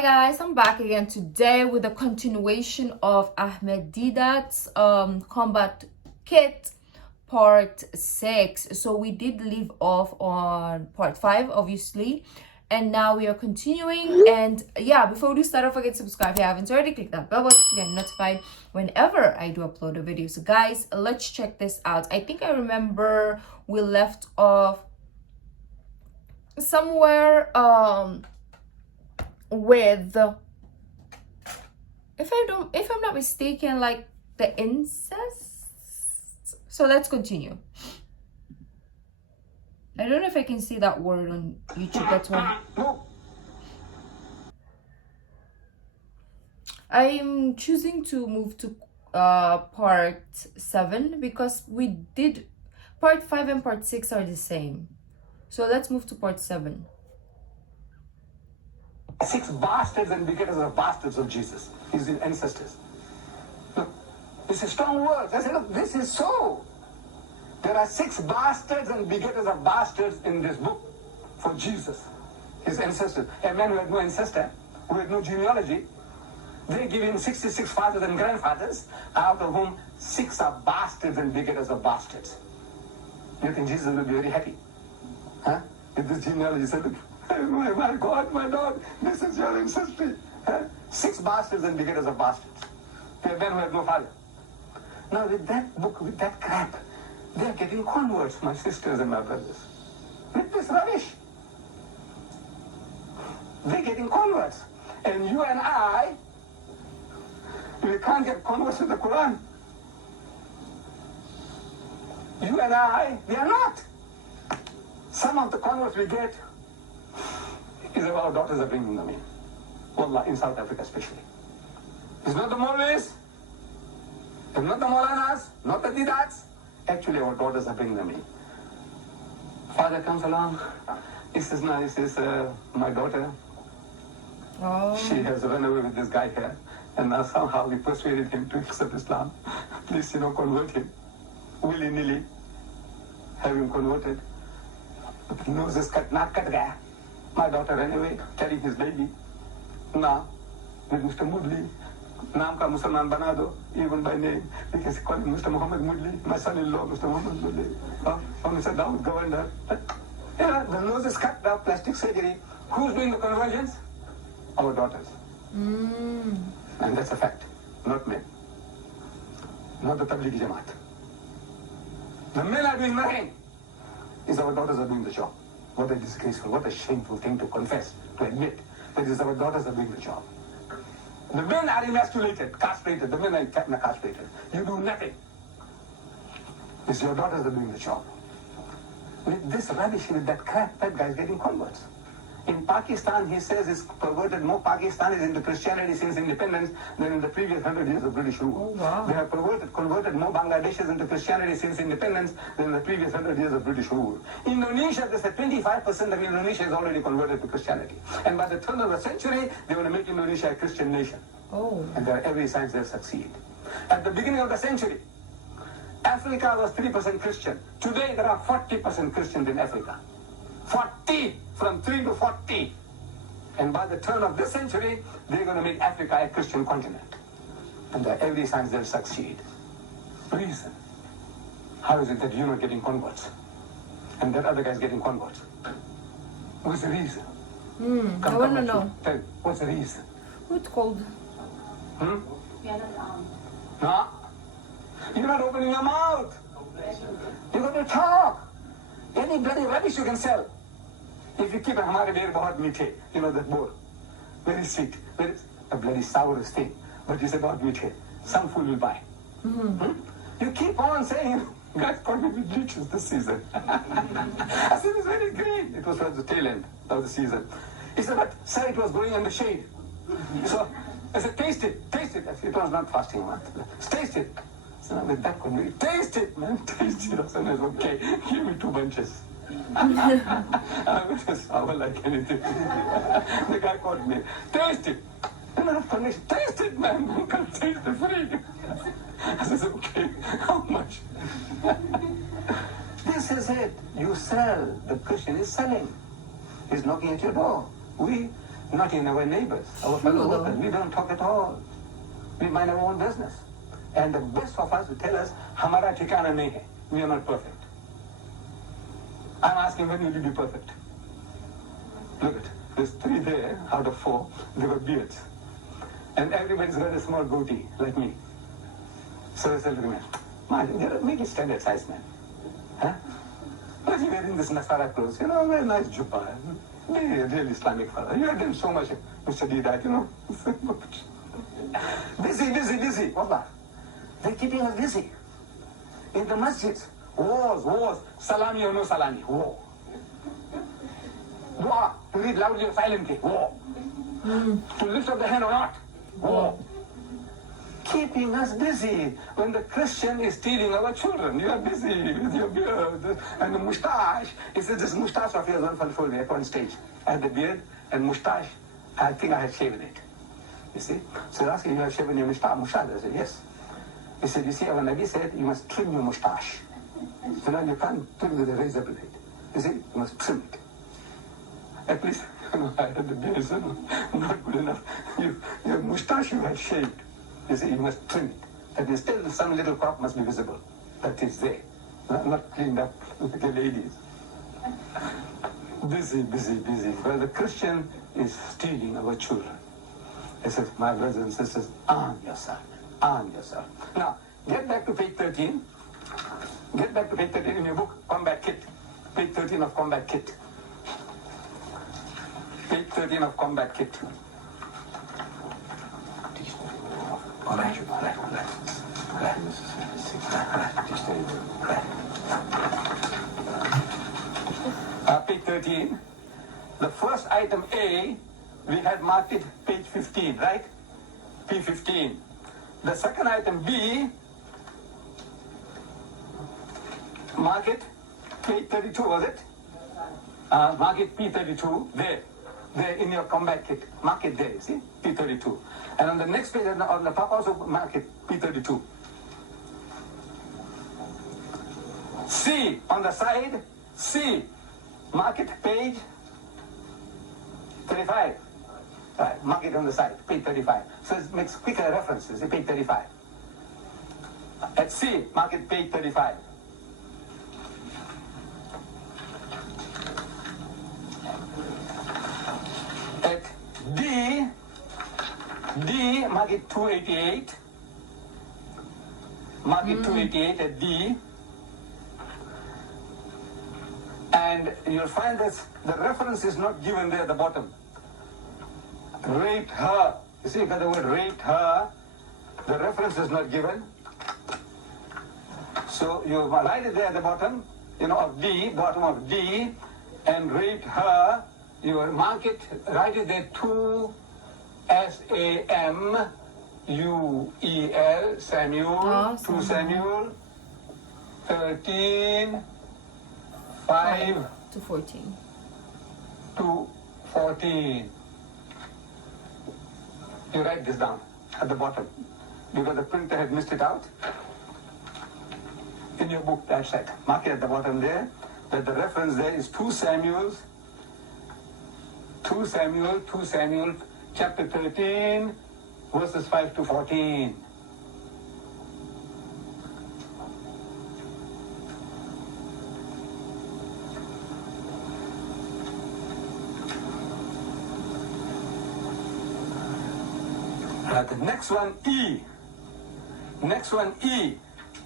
Hi guys, I'm back again today with a continuation of Ahmed Deedat's Combat Kit part 6. So we did leave off on part 5 obviously, and now we are continuing. And yeah, before we start, don't forget to subscribe if you haven't already. Click that bell button to get notified whenever I do upload a video. So guys, let's check this out. I think I remember we left off somewhere with, if I'm not mistaken, like the incest. So let's continue. I don't know if I can see that word on YouTube. That's why I'm choosing to move to part 7 because we did part 5 and part 6 are the same. So let's move to part 7. 6 bastards and begetters of bastards of Jesus, his ancestors. Look, this is strong words. I said, look, this is so. There are 6 bastards and begetters of bastards in this book for Jesus, his ancestors. A man who had no ancestor, who had no genealogy. They give him 66 fathers and grandfathers, out of whom 6 are bastards and begetters of bastards. You think Jesus will be very happy? Huh? If this genealogy said, look, my God, my Lord, this is your ancestry. 6 bastards and begetters of bastards. They are men who have no father. Now with that book, with that crap, they are getting converts, my sisters and my brothers. With this rubbish. They're getting converts. And you and I, we can't get converts with the Quran. You and I, we are not. Some of the converts we get is about our daughters are bringing them in. Wallah, in South Africa especially. It's not the Mawlis, it's not the Maulanas, not the Deedats. Actually, our daughters are bringing them in. Father comes along. He says, no, this is my daughter. Oh. She has run away with this guy here. And now somehow we persuaded him to accept Islam. Please, convert him. Willy-nilly. Have him converted. But nose is cut, not cut gaya. My daughter ran away, carrying his baby. Now, with Mr. Mudli, naam ka Musalman bana do, even by name. We can call him Mr. Muhammad Mudli, my son-in-law, Mr. Muhammad Mudli. Or Mr. Dawood Governor. Yeah, the nose is cut, now plastic surgery. Who's doing the conversions? Our daughters. And that's a fact, not men. Not the Tablighi Jamaat. The men are doing nothing. Is our daughters are doing the job. What a disgraceful, what a shameful thing to confess, to admit that is our daughters are doing the job. The men are emasculated, castrated. The men are castrated. You do nothing. It's your daughters are doing the job. With this rubbish, with that crap, that guy's getting converts. In Pakistan, he says, is perverted more Pakistanis into Christianity since independence than in the previous 100 years of British rule. Oh, wow. They have converted more Bangladeshis into Christianity since independence than in the previous 100 years of British rule. Indonesia, they said 25% of Indonesia is already converted to Christianity. And by the turn of the century, they want to make Indonesia a Christian nation. Oh. And there are every signs they'll succeed. At the beginning of the century, Africa was 3% Christian. Today, there are 40% Christians in Africa. 40, from 3 to 40. And by the turn of this century, they're going to make Africa a Christian continent. And there are every signs they'll succeed. Reason. How is it that you're not getting converts? And that other guy's getting converts? What's the reason? I want to know. Tell me, what's the reason? Who's called? No? You're not opening your mouth. You're going to talk. Any bloody rubbish you can sell. If you keep a hamare beer bahut meethe, that boar. Very sweet. Very, a bloody sourest thing. But it's about meethe. Some fool will buy. You keep on saying, God caught me with leeches this season. I said, it's very great. It was towards the tail end of the season. He said, but sir, it was growing in the shade. So I said, taste it, taste it. I said, it was not fasting month. Taste it. So with that could taste it, man, taste it. I said, okay, give me 2 bunches. I was just sour like anything. The guy called me, taste it. And I have conviction, taste it, man, you can taste the free. I said, okay, how much? This is it. You sell. The Christian is selling. He's knocking at your door. We not in our neighbors, our fellow workers. We don't talk at all. We mind our own business. And the best of us will tell us, "Hamara ठिकाना nahi hai." We are not perfect. I'm asking, when will you be perfect? Look at, there's 3 there out of 4. They were beards. And everybody's got a small goatee, like me. So I said to me, "Man, make it standard size, man. Huh? Why are you wearing this Nasara clothes? You know, very nice jubba. Be a real Islamic father. You are doing so much, Mr. Deedat, you know." Busy. Wallah. They're keeping us busy. In the masjids, wars. Salami or no salami, war. Dua, to read loudly or silently, war. To lift up the hand or not, war. Keeping us busy. When the Christian is stealing our children, you are busy with your beard and the moustache. He said, "This moustache of yours won't fulfill me at one stage." I had the beard and moustache. I think I had shaven it. You see? So he asked me, "You have shaven your moustache?" I said, "Yes." He said, "You see, our Nabi said you must trim your moustache. So now you can't trim with a razor blade. You see, you must trim it." At least, I had the beard, so not good enough. Your moustache you had shaved. You see, you must trim it. That is, still some little crop must be visible. That is there. Not cleaned up like the ladies. Busy. Well, the Christian is stealing our children. He says, "My brothers and sisters, arm yourself. Now, get back to page 13. Get back to page 13 in your book, Combat Kit. Page 13 of Combat Kit. Page 13 of Combat Kit. All right. Page 13. The first item A, we had marked it page 15, right? P15. The second item B, mark it page 32, was it? Mark it P32 there in your combat kit. Mark it there, see? P32. And on the next page, on the top also mark it P32. C on the side, C. Mark it page 35. Right, mark it on the side, page 35. So it makes quicker references, page 35. At C, mark it page 35. At D, mark it 288. Mark it 288 at D. And you'll find that the reference is not given there at the bottom. Raped her. You see, you've got the word raped her. The reference is not given. So you write it there at the bottom, of D, bottom of D, and raped her. You mark it, write it there, 2 Samuel, Samuel, 2 Samuel, 13, 5 to 14. To 14. You write this down at the bottom because the printer had missed it out. In your book, that's right. Mark it at the bottom there that the reference there is 2 Samuel, chapter 13, verses 5 to 14. The next one, E.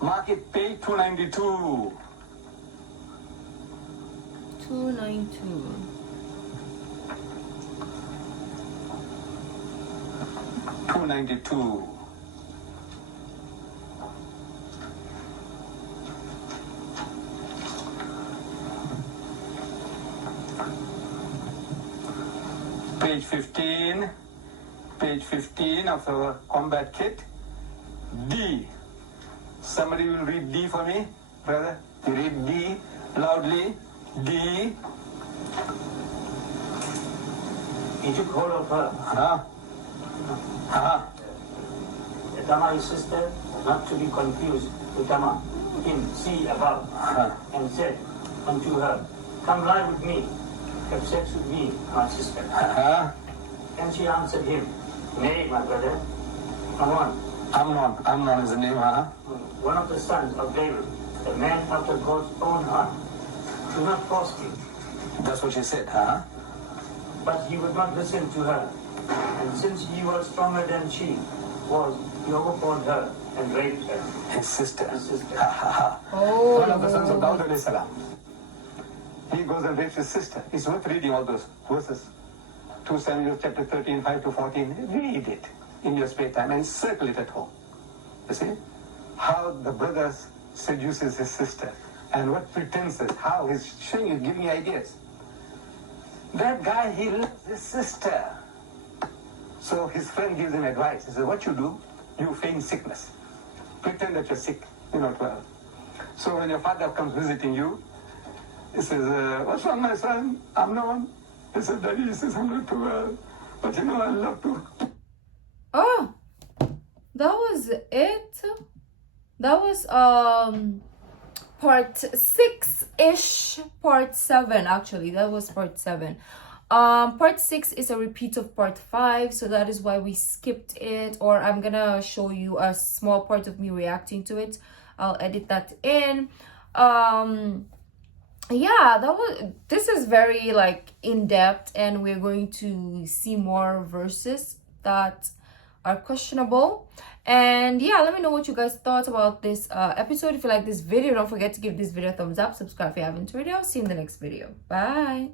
Mark it page 292. 292. 292. Page 15 of our combat kit. D. Somebody will read D for me, brother. You read D loudly. D. He took hold of her. Tama, his sister, not to be confused with Tama, him, see above, and said unto her, "Come lie with me, have sex with me, my sister." And she answered him, nay, my brother, Amnon. Amnon is the name, huh? One of the sons of David, a man after God's own heart. Do not force me. That's what she said, huh? But he would not listen to her. And since he was stronger than she was, he overpowered her and raped her. His sister. His sister. Oh. One of the sons of Daud alayhi salam. He goes and rapes his sister. It's worth reading all those verses. 2 Samuel chapter 13, 5 to 14. Read it in your spare time and circle it at home. You see? How the brother seduces his sister and what pretenses, how he's showing you, giving you ideas. That guy, he loves his sister. So his friend gives him advice. He says, what you do, you feign sickness. Pretend that you're sick, you're not well. So when your father comes visiting you, he says, what's wrong, my son? I'm Amnon. He said, Daddy, he says, I'm not too well. But you know, I love to. Oh, that was it. That was part 6-ish, part 7 actually. That was part 7. Part 6 is a repeat of part 5, so that is why we skipped it, or I'm gonna show you a small part of me reacting to it. I'll edit that in. Yeah, this is very like in-depth, and we're going to see more verses that are questionable. And yeah, let me know what you guys thought about this episode. If you like this video, don't forget to give this video a thumbs up, subscribe if you haven't already. I'll see you in the next video. Bye.